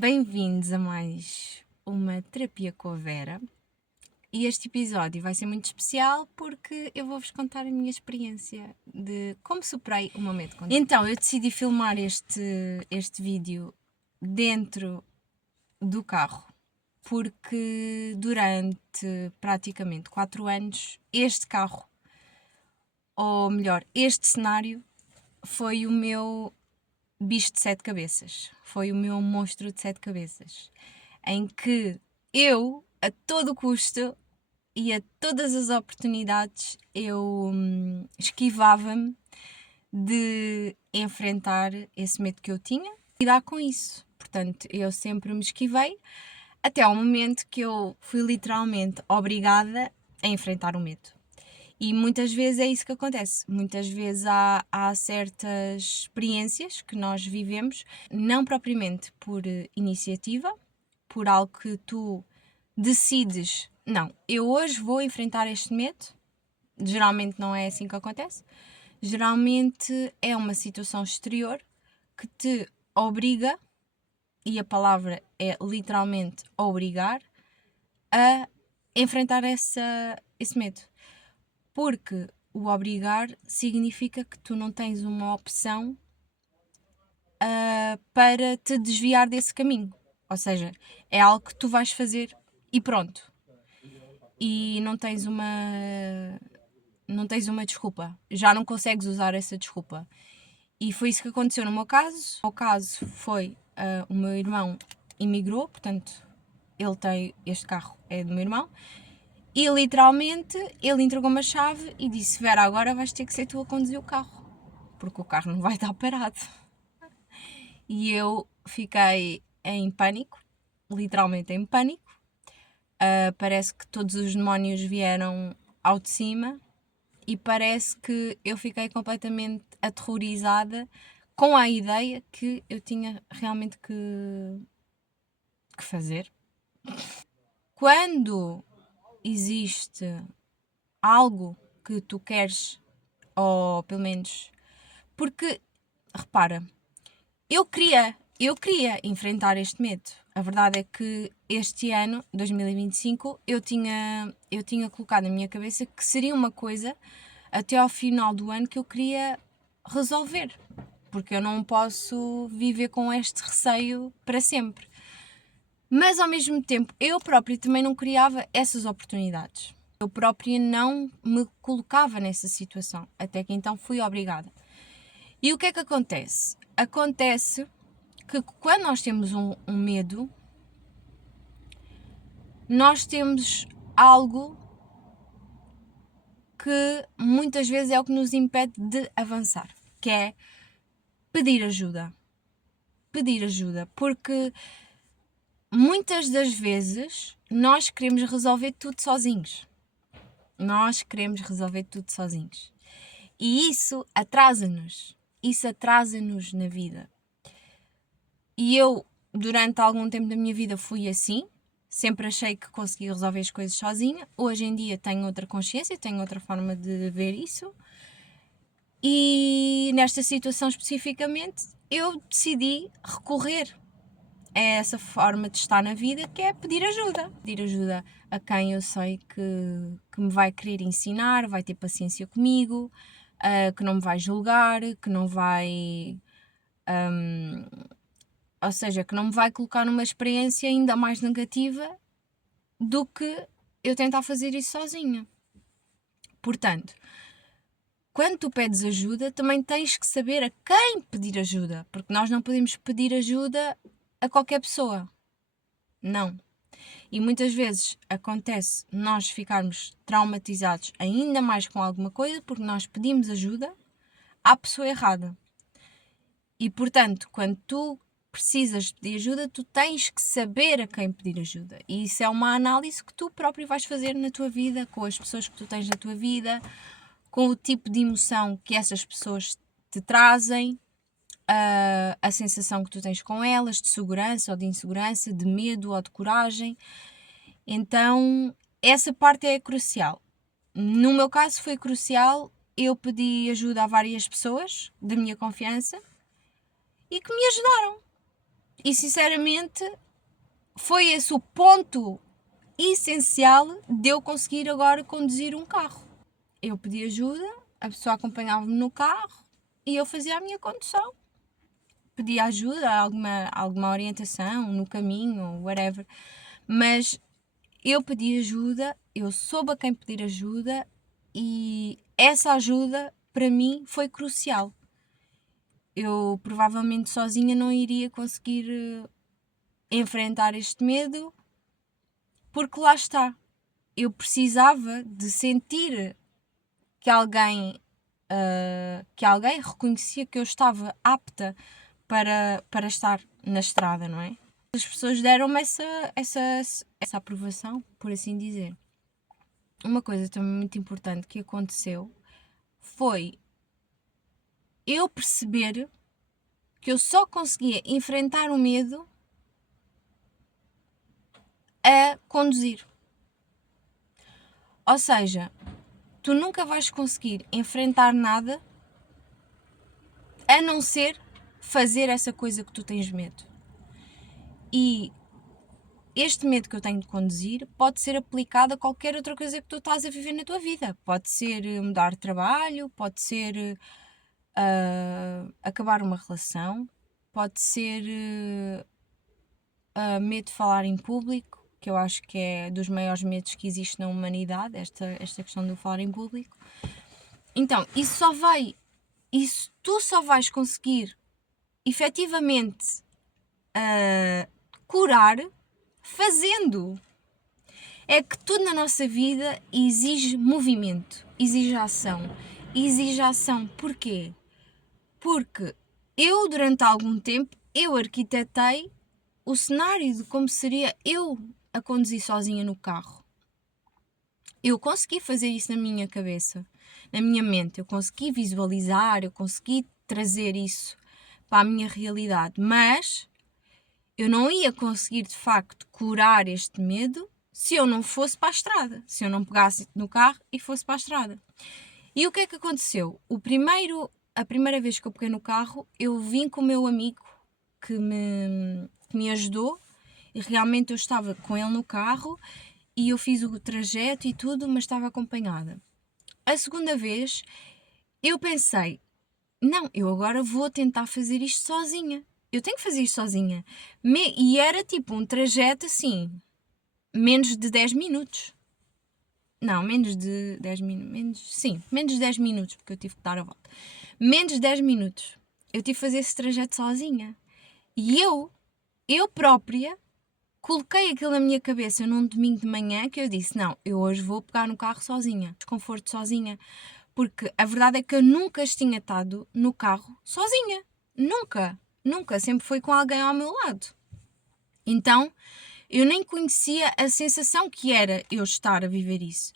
Bem-vindos a mais uma terapia com a Vera. E este episódio vai ser muito especial porque eu vou-vos contar a minha experiência de como superei o meu medo de conduzir. Então, eu decidi filmar este vídeo dentro do carro porque durante praticamente 4 anos este carro, ou melhor, este cenário foi o meu bicho de 7 cabeças. Foi o meu monstro de 7 cabeças. Em que eu, a todo custo e a todas as oportunidades, eu esquivava-me de enfrentar esse medo que eu tinha e lidar com isso. Portanto, eu sempre me esquivei até ao momento que eu fui literalmente obrigada a enfrentar o medo. E muitas vezes é isso que acontece. Muitas vezes há certas experiências que nós vivemos, não propriamente por iniciativa, por algo que tu decides, não, eu hoje vou enfrentar este medo. Geralmente não é assim que acontece. Geralmente é uma situação exterior que te obriga, e a palavra é literalmente obrigar, a enfrentar esse medo. Porque o obrigar significa que tu não tens uma opção para te desviar desse caminho. Ou seja, é algo que tu vais fazer e pronto. E não tens uma desculpa. Já não consegues usar essa desculpa. E foi isso que aconteceu no meu caso. O meu caso foi o meu irmão imigrou, portanto, este carro é do meu irmão. E literalmente ele entregou-me a chave e disse: Vera, agora vais ter que ser tu a conduzir o carro, porque o carro não vai estar parado. E eu fiquei em pânico, literalmente em pânico. Parece que todos os demónios vieram ao de cima e parece que eu fiquei completamente aterrorizada com a ideia que eu tinha realmente que fazer. Quando existe algo que tu queres, ou pelo menos, porque repara, eu queria enfrentar este medo. A verdade é que este ano, 2025, eu tinha colocado na minha cabeça que seria uma coisa até ao final do ano que eu queria resolver, porque eu não posso viver com este receio para sempre. Mas ao mesmo tempo, eu própria também não criava essas oportunidades. Eu própria não me colocava nessa situação, até que então fui obrigada. E o que é que acontece? Acontece que quando nós temos um medo, nós temos algo que muitas vezes é o que nos impede de avançar, que é pedir ajuda. Pedir ajuda, porque muitas das vezes nós queremos resolver tudo sozinhos. Nós queremos resolver tudo sozinhos. E isso atrasa-nos. Isso atrasa-nos na vida. E eu, durante algum tempo da minha vida, fui assim. Sempre achei que conseguia resolver as coisas sozinha. Hoje em dia tenho outra consciência, tenho outra forma de ver isso. E nesta situação especificamente, eu decidi recorrer a essa forma de estar na vida, que é pedir ajuda. Pedir ajuda a quem eu sei que me vai querer ensinar, vai ter paciência comigo, que não me vai julgar, que não vai... ou seja, que não me vai colocar numa experiência ainda mais negativa do que eu tentar fazer isso sozinha. Portanto, quando tu pedes ajuda, também tens que saber a quem pedir ajuda, porque nós não podemos pedir ajuda a qualquer pessoa. Não. E muitas vezes acontece nós ficarmos traumatizados ainda mais com alguma coisa porque nós pedimos ajuda à pessoa errada. E portanto, quando tu precisas pedir ajuda, tu tens que saber a quem pedir ajuda. E isso é uma análise que tu próprio vais fazer na tua vida, com as pessoas que tu tens na tua vida, com o tipo de emoção que essas pessoas te trazem, a sensação que tu tens com elas, de segurança ou de insegurança, de medo ou de coragem. Então, essa parte é crucial. No meu caso foi crucial, eu pedi ajuda a várias pessoas da minha confiança e que me ajudaram. E sinceramente foi esse o ponto essencial de eu conseguir agora conduzir um carro. Eu pedi ajuda, a pessoa acompanhava-me no carro e eu fazia a minha condução. Pedia ajuda, alguma orientação no caminho, whatever. Mas eu pedi ajuda, eu soube a quem pedir ajuda e essa ajuda para mim foi crucial. Eu provavelmente sozinha não iria conseguir enfrentar este medo, porque lá está, eu precisava de sentir que alguém reconhecia que eu estava apta para estar na estrada, não é? As pessoas deram-me essa aprovação, por assim dizer. Uma coisa também muito importante que aconteceu foi eu perceber que eu só conseguia enfrentar o medo a conduzir. Ou seja, tu nunca vais conseguir enfrentar nada a não ser fazer essa coisa que tu tens medo. E este medo que eu tenho de conduzir pode ser aplicado a qualquer outra coisa que tu estás a viver na tua vida. Pode ser mudar de trabalho, pode ser acabar uma relação, pode ser medo de falar em público, que eu acho que é dos maiores medos que existe na humanidade, esta questão do falar em público. Então, tu só vais conseguir efetivamente curar fazendo. É que tudo na nossa vida exige movimento, exige ação. Exige ação. Porquê? Porque eu, durante algum tempo, eu arquitetei o cenário de como seria eu a conduzir sozinha no carro. Eu consegui fazer isso na minha cabeça, na minha mente. Eu consegui visualizar, eu consegui trazer isso para a minha realidade. Mas eu não ia conseguir, de facto, curar este medo se eu não fosse para a estrada. Se eu não pegasse no carro e fosse para a estrada. E o que é que aconteceu? A primeira vez que eu peguei no carro, eu vim com o meu amigo que me ajudou. E realmente eu estava com ele no carro e eu fiz o trajeto e tudo, mas estava acompanhada. A segunda vez, eu pensei, não, eu agora vou tentar fazer isto sozinha. Eu tenho que fazer isto sozinha. E era tipo um trajeto assim, menos de 10 minutos. Não, menos de 10 minutos. Menos de 10 minutos, porque eu tive que dar a volta. Menos de 10 minutos. Eu tive que fazer esse trajeto sozinha. E eu própria, coloquei aquilo na minha cabeça num domingo de manhã que eu disse, não, eu hoje vou pegar no carro sozinha. Desconforto sozinha. Porque a verdade é que eu nunca tinha estado no carro sozinha. Nunca. Sempre foi com alguém ao meu lado. Então, eu nem conhecia a sensação que era eu estar a viver isso.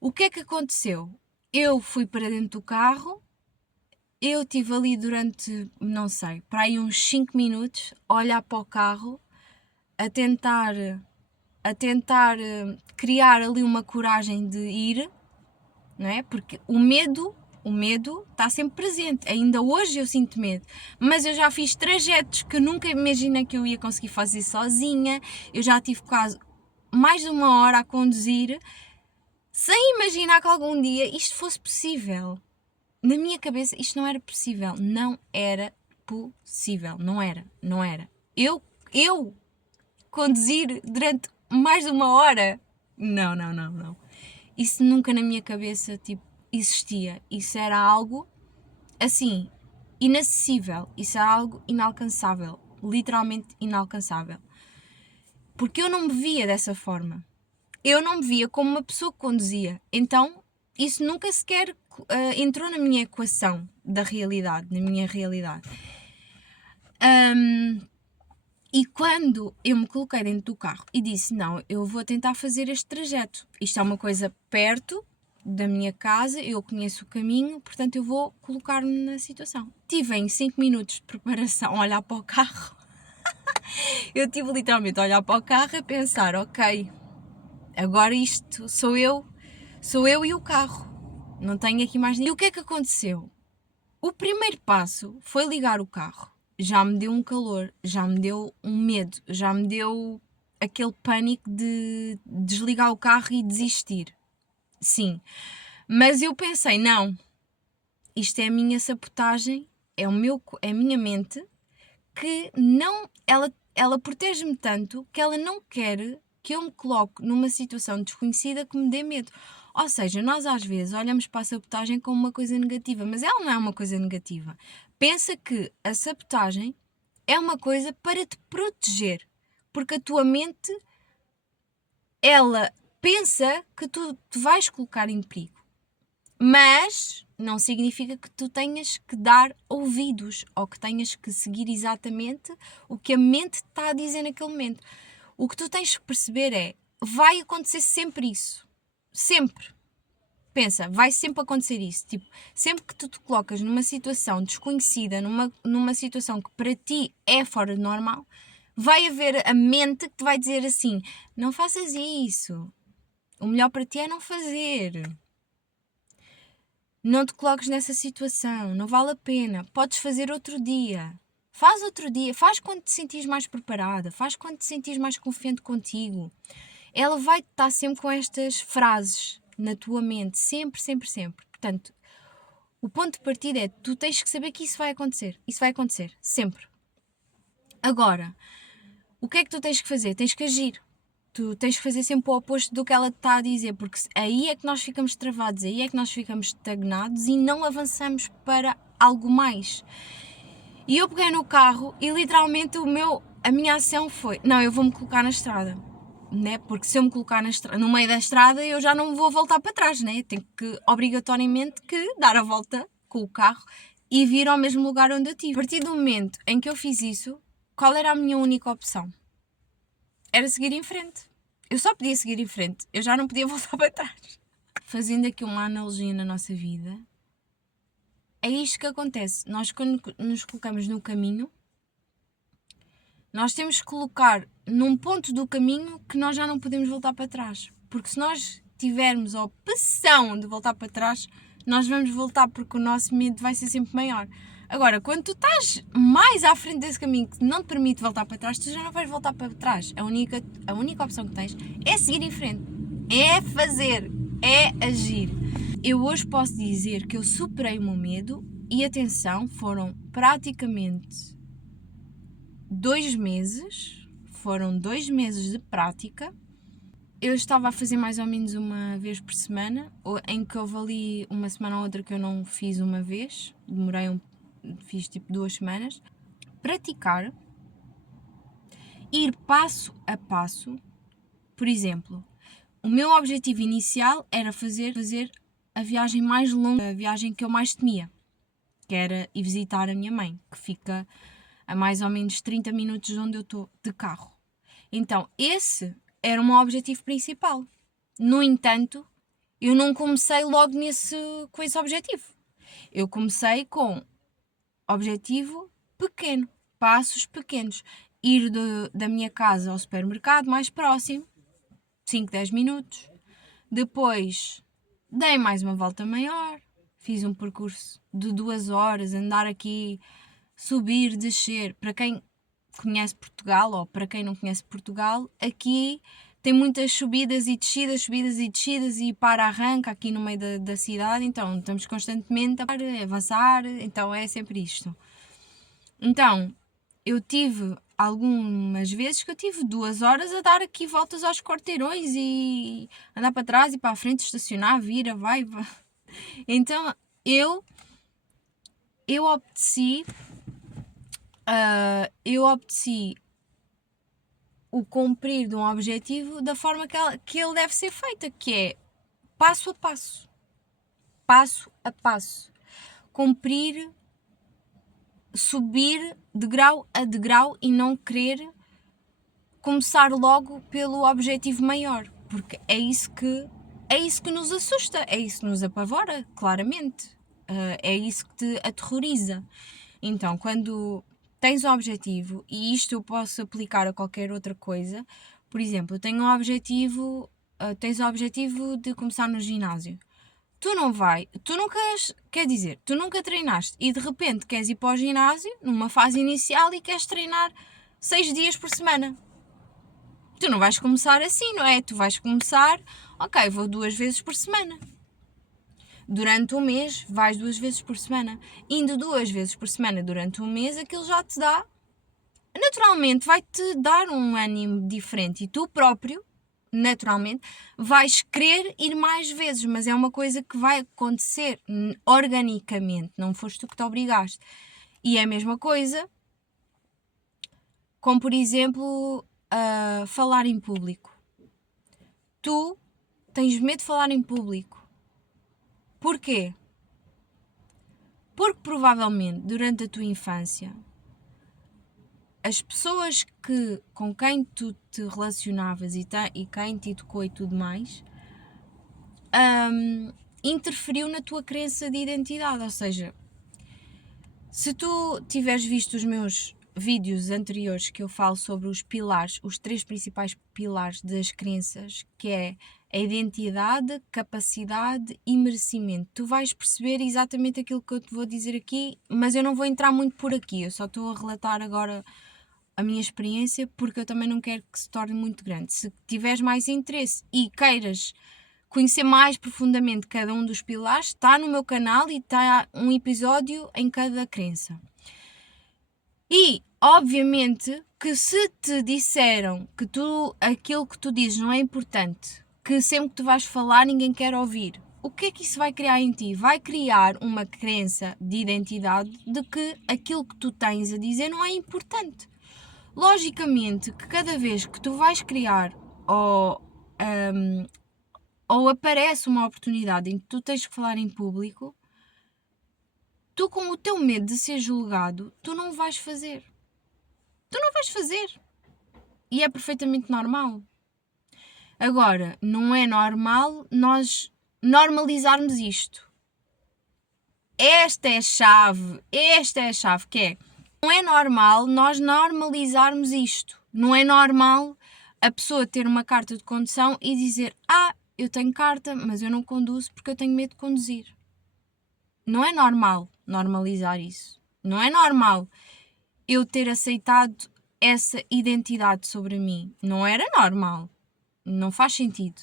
O que é que aconteceu? Eu fui para dentro do carro, eu estive ali durante, não sei, para aí uns 5 minutos, a olhar para o carro, a tentar criar ali uma coragem de ir, não é? Porque o medo está sempre presente. Ainda hoje eu sinto medo, mas eu já fiz trajetos que eu nunca imaginei que eu ia conseguir fazer sozinha. Eu já tive quase mais de 1 hora a conduzir, sem imaginar que algum dia isto fosse possível. Na minha cabeça isto não era possível. Não era possível. Não era. Eu conduzir durante mais de 1 hora? Não. Isso nunca na minha cabeça, tipo, existia. Isso era algo, assim, inacessível. Isso era algo inalcançável. Literalmente inalcançável. Porque eu não me via dessa forma. Eu não me via como uma pessoa que conduzia. Então, isso nunca sequer entrou na minha equação da realidade, na minha realidade. E quando eu me coloquei dentro do carro e disse, não, eu vou tentar fazer este trajeto. Isto é uma coisa perto da minha casa, eu conheço o caminho, portanto eu vou colocar-me na situação. Tive em 5 minutos de preparação a olhar para o carro. Eu tive literalmente a olhar para o carro a pensar, ok, agora isto sou eu e o carro. Não tenho aqui mais ninguém. E o que é que aconteceu? O primeiro passo foi ligar o carro. já me deu um calor, já me deu um medo, já me deu aquele pânico de desligar o carro e desistir. Sim, mas eu pensei, não, isto é a minha sabotagem, é a minha mente que não, ela protege-me tanto que ela não quer que eu me coloque numa situação desconhecida que me dê medo. Ou seja, nós às vezes olhamos para a sabotagem como uma coisa negativa, mas ela não é uma coisa negativa. Pensa que a sabotagem é uma coisa para te proteger, porque a tua mente, ela pensa que tu te vais colocar em perigo. Mas não significa que tu tenhas que dar ouvidos ou que tenhas que seguir exatamente o que a mente está a dizer naquele momento. O que tu tens que perceber é, vai acontecer sempre isso. Sempre. Pensa, vai sempre acontecer isso. Tipo, sempre que tu te colocas numa situação desconhecida, numa situação que para ti é fora do normal, vai haver a mente que te vai dizer assim, não faças isso. O melhor para ti é não fazer. Não te coloques nessa situação, não vale a pena. Podes fazer outro dia. Faz outro dia, faz quando te sentires mais preparada, faz quando te sentires mais confiante contigo. Ela vai estar sempre com estas frases na tua mente, sempre, sempre, sempre. Portanto, o ponto de partida é, tu tens que saber que isso vai acontecer. Isso vai acontecer, sempre. Agora, o que é que tu tens que fazer? Tens que agir. Tu tens que fazer sempre o oposto do que ela está a dizer, porque aí é que nós ficamos travados, aí é que nós ficamos estagnados e não avançamos para algo mais. E eu peguei no carro e literalmente a minha ação foi, não, eu vou-me colocar na estrada, né? Porque se eu me colocar no meio da estrada eu já não vou voltar para trás, né? Tenho que obrigatoriamente que dar a volta com o carro e vir ao mesmo lugar onde eu estive. A partir do momento em que eu fiz isso, qual era a minha única opção? Era seguir em frente. Eu só podia seguir em frente, eu já não podia voltar para trás. Fazendo aqui uma analogia na nossa vida, é isto que acontece. Nós, quando nos colocamos no caminho, nós temos que colocar num ponto do caminho que nós já não podemos voltar para trás. Porque se nós tivermos a opção de voltar para trás, nós vamos voltar porque o nosso medo vai ser sempre maior. Agora, quando tu estás mais à frente desse caminho que não te permite voltar para trás, tu já não vais voltar para trás. A única opção que tens é seguir em frente, é fazer, é agir. Eu hoje posso dizer que eu superei o meu medo e, atenção, foram praticamente 2 meses, foram 2 meses de prática. Eu estava a fazer mais ou menos uma vez por semana, em que houve ali uma semana ou outra que eu não fiz uma vez, fiz tipo 2 semanas. Praticar, ir passo a passo. Por exemplo, o meu objetivo inicial era fazer a viagem mais longa, a viagem que eu mais temia, que era ir visitar a minha mãe, que fica a mais ou menos 30 minutos de onde eu estou de carro. Então, esse era o meu objetivo principal. No entanto, eu não comecei logo com esse objetivo. Eu comecei com objetivo pequeno, passos pequenos. Ir da minha casa ao supermercado mais próximo, 5, 10 minutos. Depois, dei mais uma volta maior, fiz um percurso de 2 horas, andar aqui, subir, descer. Para quem conhece Portugal ou para quem não conhece Portugal, aqui tem muitas subidas e descidas e para-arranca aqui no meio da cidade, então estamos constantemente a avançar, então é sempre isto. Então, eu tive algumas vezes que eu tive 2 horas a dar aqui voltas aos quarteirões e andar para trás e para a frente, estacionar, vira, vai. Então, eu obedeci o cumprir de um objetivo da forma que ele deve ser feito, que é passo a passo. Passo a passo. Cumprir, subir degrau a degrau e não querer começar logo pelo objetivo maior, porque é isso que nos assusta, é isso que nos apavora, claramente. É isso que te aterroriza. Então, quando tens um objetivo, e isto eu posso aplicar a qualquer outra coisa, por exemplo, eu tenho um objetivo, tens o objetivo de começar no ginásio. tu nunca treinaste e de repente queres ir para o ginásio numa fase inicial e queres treinar 6 dias por semana. Tu não vais começar assim, não é? Tu vais começar, ok, vou 2 vezes por semana. Durante um mês vais 2 vezes por semana. Indo 2 vezes por semana durante um mês, aquilo já te dá, naturalmente vai-te dar um ânimo diferente e tu próprio, naturalmente, vais querer ir mais vezes, mas é uma coisa que vai acontecer organicamente, não foste tu que te obrigaste. E é a mesma coisa, como por exemplo, falar em público. Tu tens medo de falar em público. Porquê? Porque provavelmente durante a tua infância as pessoas com quem tu te relacionavas e quem te educou e tudo mais interferiu na tua crença de identidade. Ou seja, se tu tiveres visto os meus vídeos anteriores que eu falo sobre os pilares, os 3 principais pilares das crenças, que é a identidade, capacidade e merecimento, tu vais perceber exatamente aquilo que eu te vou dizer aqui, mas eu não vou entrar muito por aqui, eu só estou a relatar agora a minha experiência porque eu também não quero que se torne muito grande. Se tiveres mais interesse e queiras conhecer mais profundamente cada um dos pilares, está no meu canal e está um episódio em cada crença. E, obviamente, que se te disseram que aquilo que tu dizes não é importante, que sempre que tu vais falar ninguém quer ouvir, o que é que isso vai criar em ti? Vai criar uma crença de identidade de que aquilo que tu tens a dizer não é importante. Logicamente que cada vez que tu vais criar ou aparece uma oportunidade em que tu tens que falar em público, tu com o teu medo de ser julgado, tu não vais fazer. Tu não vais fazer. E é perfeitamente normal. Agora, não é normal nós normalizarmos isto. Esta é a chave que é, não é normal nós normalizarmos isto. Não é normal a pessoa ter uma carta de condução e dizer, eu tenho carta, mas eu não conduzo porque eu tenho medo de conduzir. Não é normal normalizar isso. Não é normal eu ter aceitado essa identidade sobre mim. Não era normal. Não faz sentido.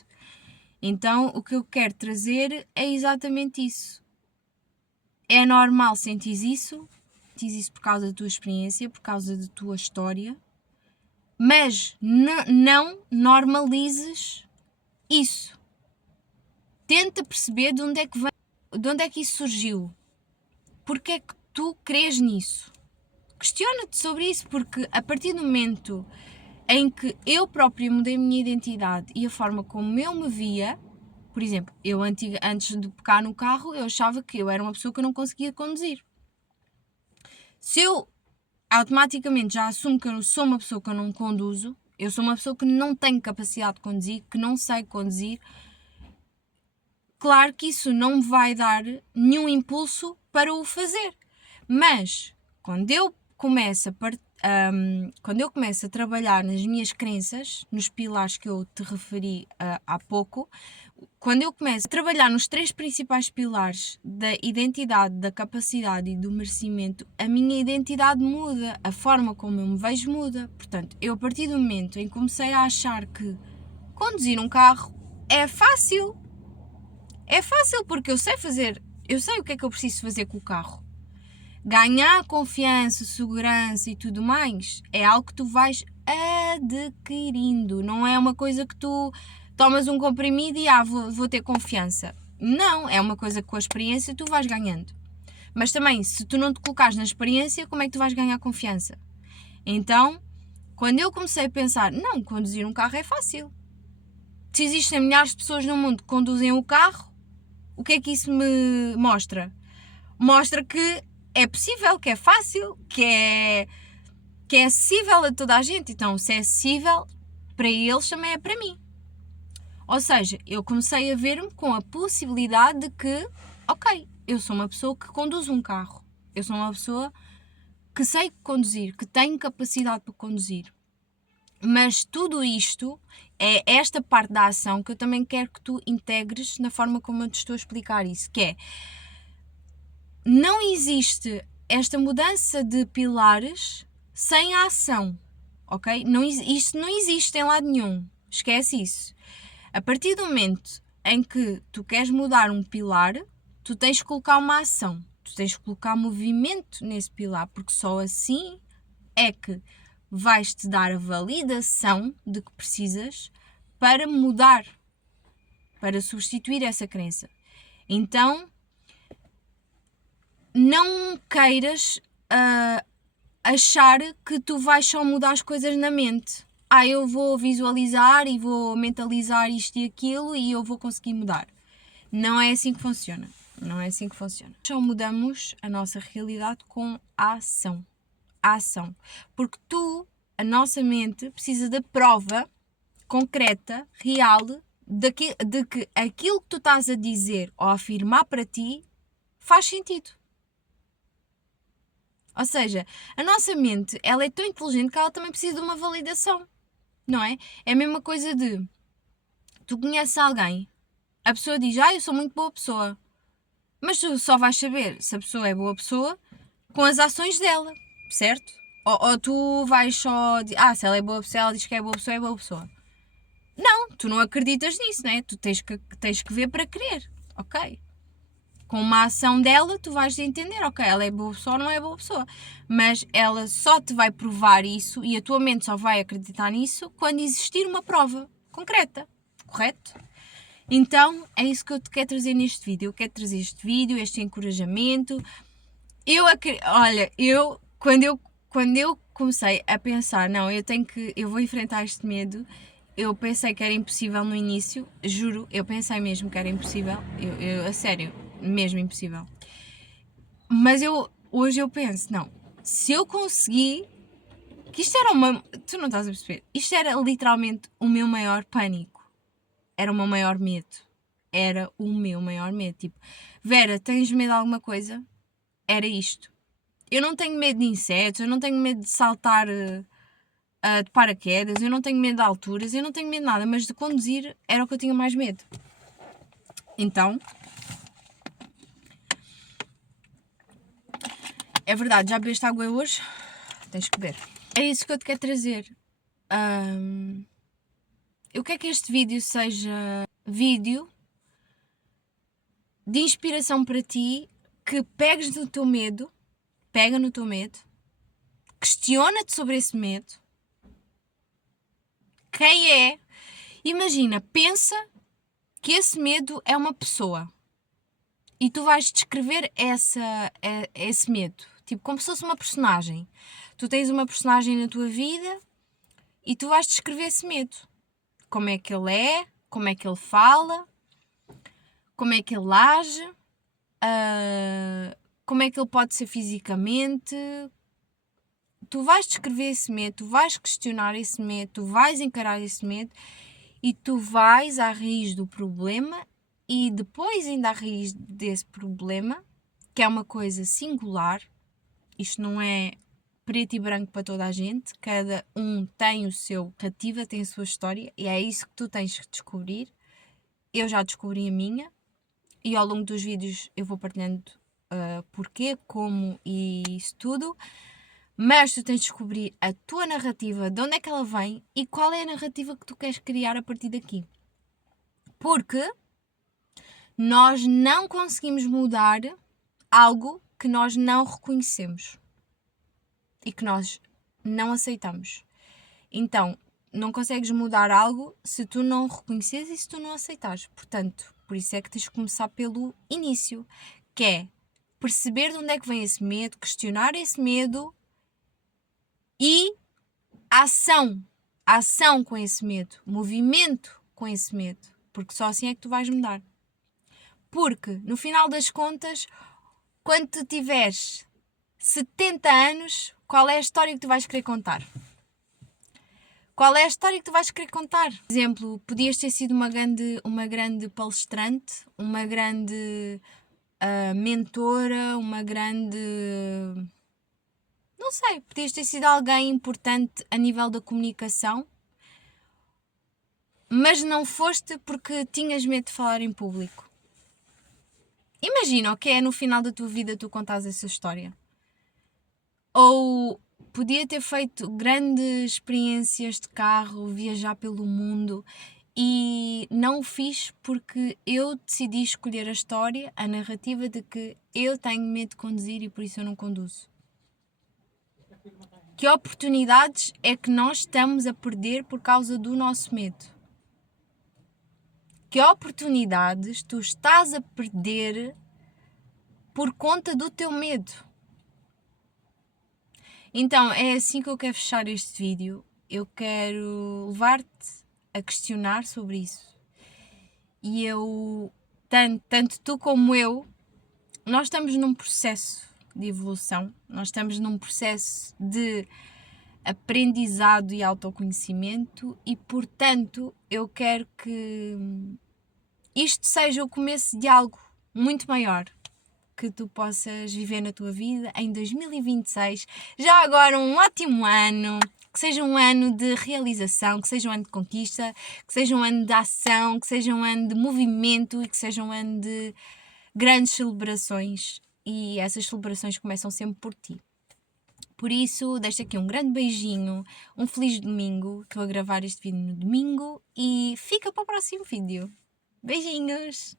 Então, o que eu quero trazer é exatamente isso. É normal sentir isso por causa da tua experiência, por causa da tua história, mas não normalizes isso. Tenta perceber de onde é que isso surgiu. Porque é que tu crês nisso? Questiona-te sobre isso, porque a partir do momento em que eu própria mudei a minha identidade e a forma como eu me via, por exemplo, eu antes de pegar no carro, eu achava que eu era uma pessoa que eu não conseguia conduzir. Se eu automaticamente já assumo que eu sou uma pessoa que eu não conduzo, eu sou uma pessoa que não tem capacidade de conduzir, que não sei conduzir, claro que isso não me vai dar nenhum impulso para o fazer. Mas quando eu começo a trabalhar nas minhas crenças, nos pilares que eu te referi há pouco, quando eu começo a trabalhar nos 3 principais pilares da identidade, da capacidade e do merecimento, a minha identidade muda, a forma como eu me vejo muda. Portanto, eu a partir do momento em que comecei a achar que conduzir um carro é fácil porque eu sei o que é que eu preciso fazer com o carro. Ganhar confiança, segurança e tudo mais é algo que tu vais adquirindo. Não é uma coisa que tu tomas um comprimido e vou ter confiança. Não, é uma coisa que com a experiência tu vais ganhando. Mas também, se tu não te colocares na experiência, como é que tu vais ganhar confiança? Então, quando eu comecei a pensar, não, conduzir um carro é fácil. Se existem milhares de pessoas no mundo que conduzem o carro, o que é que isso me mostra? Mostra que é possível, que é fácil, que é acessível a toda a gente. Então, se é acessível para eles, também é para mim. Ou seja, eu comecei a ver-me com a possibilidade de que, ok, eu sou uma pessoa que conduz um carro. Eu sou uma pessoa que sei conduzir, que tenho capacidade para conduzir. Mas tudo isto é esta parte da ação que eu também quero que tu integres na forma como eu te estou a explicar isso, que é, não existe esta mudança de pilares sem a ação, ok? Não, isto não existe em lado nenhum, esquece isso. A partir do momento em que tu queres mudar um pilar, tu tens que colocar uma ação, tu tens que colocar movimento nesse pilar, porque só assim é que vais-te dar a validação de que precisas para mudar, para substituir essa crença. Então, não queiras achar que tu vais só mudar as coisas na mente. Eu vou visualizar e vou mentalizar isto e aquilo e eu vou conseguir mudar. Não é assim que funciona. Não é assim que funciona. Só mudamos a nossa realidade com a ação. A ação. Porque a nossa mente, precisa da prova concreta, real, de que aquilo que tu estás a dizer ou a afirmar para ti faz sentido. Ou seja, a nossa mente, ela é tão inteligente que ela também precisa de uma validação, não é? É a mesma coisa de, tu conheces alguém, a pessoa diz, eu sou muito boa pessoa, mas tu só vais saber se a pessoa é boa pessoa com as ações dela, certo? Ou tu vais só dizer, se ela é boa pessoa, ela diz que é boa pessoa, é boa pessoa. Não, tu não acreditas nisso, né? Tu tens que ver para crer, ok? Com uma ação dela, tu vais entender, ok, ela é boa pessoa ou não é boa pessoa. Mas ela só te vai provar isso e a tua mente só vai acreditar nisso quando existir uma prova concreta, correto? Então, é isso que eu te quero trazer neste vídeo. Eu quero trazer este vídeo, este encorajamento. Quando eu comecei a pensar, não, eu vou enfrentar este medo, eu pensei que era impossível no início, juro, eu pensei mesmo que era impossível, a sério, mesmo impossível. Mas hoje eu penso, não, se eu consegui, que isto era tu não estás a perceber, isto era literalmente o meu maior pânico, era o meu maior medo, tipo, Vera, tens medo de alguma coisa? Era isto. Eu não tenho medo de insetos, eu não tenho medo de saltar de paraquedas, eu não tenho medo de alturas, eu não tenho medo de nada, mas de conduzir era o que eu tinha mais medo. Então, é verdade, já bebeste água hoje? Tens que beber. É isso que eu te quero trazer. Eu quero que este vídeo seja vídeo de inspiração para ti, que pegues no teu medo, pega no teu medo, questiona-te sobre esse medo. Quem é? Imagina, pensa que esse medo é uma pessoa e tu vais descrever esse medo, tipo como se fosse uma personagem. Tu tens uma personagem na tua vida e tu vais descrever esse medo. Como é que ele é, como é que ele fala, como é que ele age, como é que ele pode ser fisicamente. Tu vais descrever esse medo, tu vais questionar esse medo, tu vais encarar esse medo e tu vais à raiz do problema e depois ainda à raiz desse problema, que é uma coisa singular, isto não é preto e branco para toda a gente, cada um tem o seu narrativa, tem a sua história e é isso que tu tens que descobrir. Eu já descobri a minha e ao longo dos vídeos eu vou partilhando porquê, como e isso tudo. Mas tu tens de descobrir a tua narrativa, de onde é que ela vem e qual é a narrativa que tu queres criar a partir daqui. Porque nós não conseguimos mudar algo que nós não reconhecemos e que nós não aceitamos. Então, não consegues mudar algo se tu não reconheces e se tu não aceitares. Portanto, por isso é que tens de começar pelo início, que é perceber de onde é que vem esse medo, questionar esse medo e ação com esse medo, movimento com esse medo, porque só assim é que tu vais mudar. Porque, no final das contas, quando tu tiveres 70 anos, qual é a história que tu vais querer contar? Qual é a história que tu vais querer contar? Por exemplo, podias ter sido uma grande palestrante, uma grande mentora, uma grande Não sei, podias ter sido alguém importante a nível da comunicação, mas não foste porque tinhas medo de falar em público. Imagina o que é no final da tua vida tu contares essa história. Ou podia ter feito grandes experiências de carro, viajar pelo mundo, e não o fiz porque eu decidi escolher a história, a narrativa de que eu tenho medo de conduzir e por isso eu não conduzo. Que oportunidades é que nós estamos a perder por causa do nosso medo? Que oportunidades tu estás a perder por conta do teu medo? Então, é assim que eu quero fechar este vídeo. Eu quero levar-te a questionar sobre isso. E eu, tanto tu como eu, nós estamos num processo de evolução, nós estamos num processo de aprendizado e autoconhecimento e, portanto, eu quero que isto seja o começo de algo muito maior que tu possas viver na tua vida em 2026. Já agora um ótimo ano, que seja um ano de realização, que seja um ano de conquista, que seja um ano de ação, que seja um ano de movimento e que seja um ano de grandes celebrações. E essas celebrações começam sempre por ti. Por isso, deixo aqui um grande beijinho, um feliz domingo. Estou a gravar este vídeo no domingo e fica para o próximo vídeo. Beijinhos!